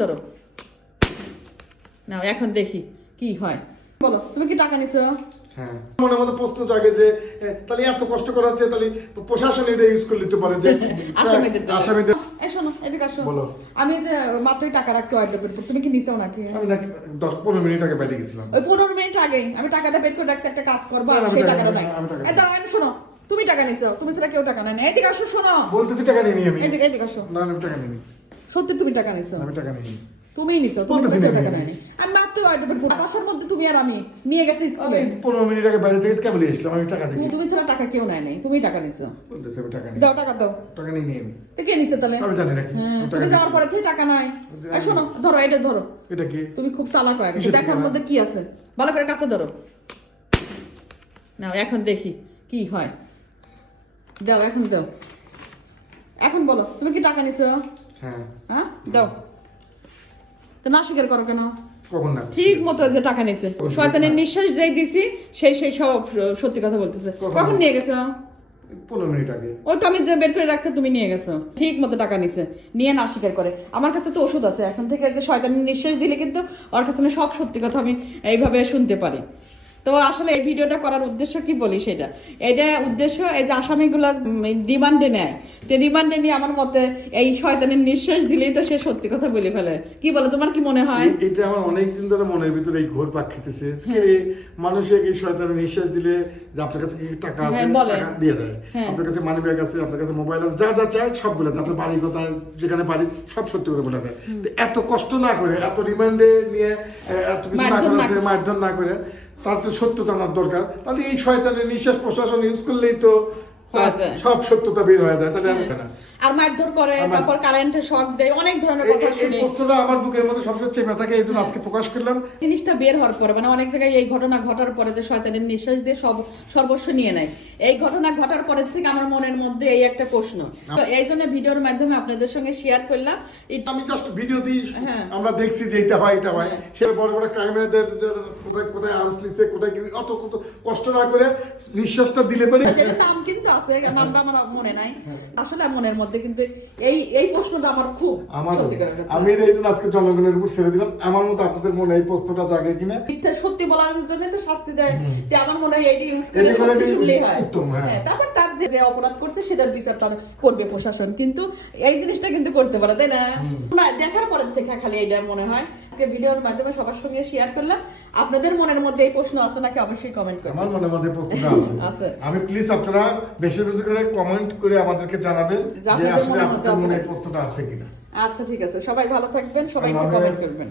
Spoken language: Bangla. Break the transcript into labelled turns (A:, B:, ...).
A: ধরো। নাও এখন দেখি কি হয়। বলো তুমি কি টাকা নিছো?
B: হ্যাঁ। মনে মনে প্রশ্ন জাগে যে তাহলে এত কষ্ট করা হচ্ছে তাহলে প্রশাসন এটা ইউজ করে নিতে পারে যে
A: আসামিদের।
B: আসামিদের
A: এই শোনো এদিকে আসো।
B: বলো।
A: আমি যে মাত্রই টাকা রাখছি ওয়াইড্রপের উপর তুমি কি নিছো নাকি?
B: আমি নাকি দশ পনেরো মিনিট আগে বাইরে গেছিলাম।
A: ওই পনেরো মিনিট আগে আমি টাকাটা বের করে রাখছি একটা কাজ করব সেই টাকাটা নাই এই দাও আমি শোনো তুমি টাকা নিছো তুমি সেটা কেউ টাকা নেয় না। এদিকে আসো শোনো।
B: বলতেছি টাকা নিয়ে আমি।
A: এদিকে এদিকে আসো।
B: না আমি টাকা নিই।
A: সত্যি তুমি টাকা নিছো?
B: আমি টাকা নিই
A: তুমিই নিছো তুমি টাকা। নেয়নি। আমি মাত্র বাসার মধ্যে তুমি আর আমি নিয়ে গেছি
B: আমি
A: স্কুলে
B: পনেরো মিনিট আগে বাইরে থেকে কেবল এসলাম আমি টাকা দিই
A: তুমি ছাড়া টাকা কেউ নেয় নাই তুমি টাকা নিছো।
B: বলতেছি আমি টাকা নিই
A: দাও টাকা দাও।
B: টাকা নিই
A: তো কে নিছে তাহলে?
B: আমি জানি না।
A: হ্যাঁ, তুমি যাওয়ার পরে থেকে টাকা নাই। এই শোনো ধরো এটা ধরো।
B: এটা কি?
A: তুমি খুব চালাক হয়ে গেছো। দেখার মধ্যে কি আছে। ভালো করে কাছে ধরো। নাও এখন দেখি কি হয়। দাও এখন দাও। এখন বলো তুমি কি টাকা নিছো?
B: হ্যাঁ।
A: হ্যাঁ? দাও। তো না স্বীকার করো কেন? ঠিক মতো যে টাকা নিছে শয়তানের নিঃশ্বাস যেই দিছি সেই সেই সব সত্যি কথা বলতেছে।
B: কখন?
A: নিয়ে গেছো?
B: পনেরো মিনিট আগে।
A: ওই তো আমি যে বের করে রাখছি তুমি নিয়ে গেছো। ঠিক মতো টাকা নিছে। নিয়ে না স্বীকার করে। আমার কাছে তো ওষুধ আছে। এখন থেকে যে নিঃশ্বাস দিলে কিন্তু ওর কাছে সব সত্যি কথা আমি এইভাবে শুনতে পারি। তো আসলে এই ভিডিওটা করার উদ্দেশ্য কি বলি সেটা? এটা উদ্দেশ্য এই যে আসামিগুলো রিমান্ডে নেয়। তো রিমান্ডে নিয়ে আমার মতে এই শয়তানের নিঃশ্বাস দিলেই তো সে সত্যি কথা বলে ফেলে। কি বলো তোমার কি মনে হয়?
B: এটা আমার অনেকদিন ধরে মনের ভিতরে এই ঘোর পাক খেতেছে।
A: হ্যাঁ।
B: মানুষের এই শয়তানের নিঃশ্বাস দিলে যে আপনার কাছে কি টাকা আছে
A: হ্যাঁ,
B: টাকা দিয়ে দেয়।
A: হ্যাঁ।
B: আপনার কাছে মানি ব্যাগ আছে আপনার কাছে মোবাইল আছে যা যা চায় সব বলে দেয়। আপনার বাড়ি কোথায় যেখানে বাড়ি সব সত্যি করে বলে দেয়। এত কষ্ট না করে এত রিমান্ডে নিয়ে এত কিছু না করে। মারধর না করে তার তো সত্যতা আমার দরকার তাহলে এই শয়তানের নিঃশ্বাস প্রশাসন ইউজ করলেই তো। সব সত্যতা বের হয়ে যায় তাহলে
A: আর মারধর করে তারপর কারেন্টের শক দেয় অনেক ধরনের কথা
B: এই- এই প্রশ্নটা আমার বুকের মধ্যে সবসময় চেপে থাকে এই জন্য আজকে প্রকাশ করলাম।
A: জিনিসটা বের হওয়ার পরে মানে অনেক জায়গায় এই ঘটনা ঘটার পরে যে শয়তানের নিঃশ্বাস দিয়ে সব সর্বস্ব নিয়ে নেয়। এই ঘটনা ঘটার পরে থেকে আমার মনের মধ্যে এই একটা প্রশ্ন। তো এই জন্য ভিডিওর মাধ্যমে আপনাদের সঙ্গে শেয়ার করলাম।
B: আমি জাস্ট ভিডিওতেই
A: হ্যাঁ।
B: আমরা দেখছি যে এটা হয় এটা হয়।
A: হ্যাঁ।
B: সে বড় বড় ক্রাইমের কোথায় কোথায় আর্মস নিছে কোথায় অত কত কষ্ট না করে নিঃশ্বাসটা দিলে পারে
A: নাম কিন্তু আছে। নামটা আমার মনে নাই। আসলে মনের মধ্যে কিন্তু এই এই প্রশ্নটা আমার খুব
B: আমার। আমি এই জন্য আজকে জনগণের উপর ছেড়ে দিলাম। আমার মতো আপনাদের মনে এই প্রশ্নটা জাগে কিনা?
A: মিথ্যা সত্যি বলার জন্য তো শাস্তি দেয়। আমার মনে হয় এটি ইউজ করে
B: উত্তম, হ্যাঁ।
A: হ্যাঁ, তারপর তার যে যে অপরাধ করছে সেটার বিচার তার করবে প্রশাসন। কিন্তু এই জিনিসটা কিন্তু করতে পারে তাই না? না দেখার পরে থেকে খালি এটা মনে হয় ভিডিওর মাধ্যমে সবার সঙ্গে শেয়ার করলাম। আপনাদের মনের মধ্যে এই প্রশ্ন আছে নাকি অবশ্যই কমেন্ট করবেন।
B: আমার মনে মধ্যে প্রশ্নটা আছে। আমি প্লিজ আপনারা বেশি বেশি করে কমেন্ট করে আমাদেরকে জানাবেন
A: যে
B: আসলে
A: মনের
B: আপনাদের মনে প্রশ্নটা আছে কিনা।
A: আচ্ছা ঠিক আছে। সবাই ভালো থাকবেন সবাই কমেন্ট করবেন।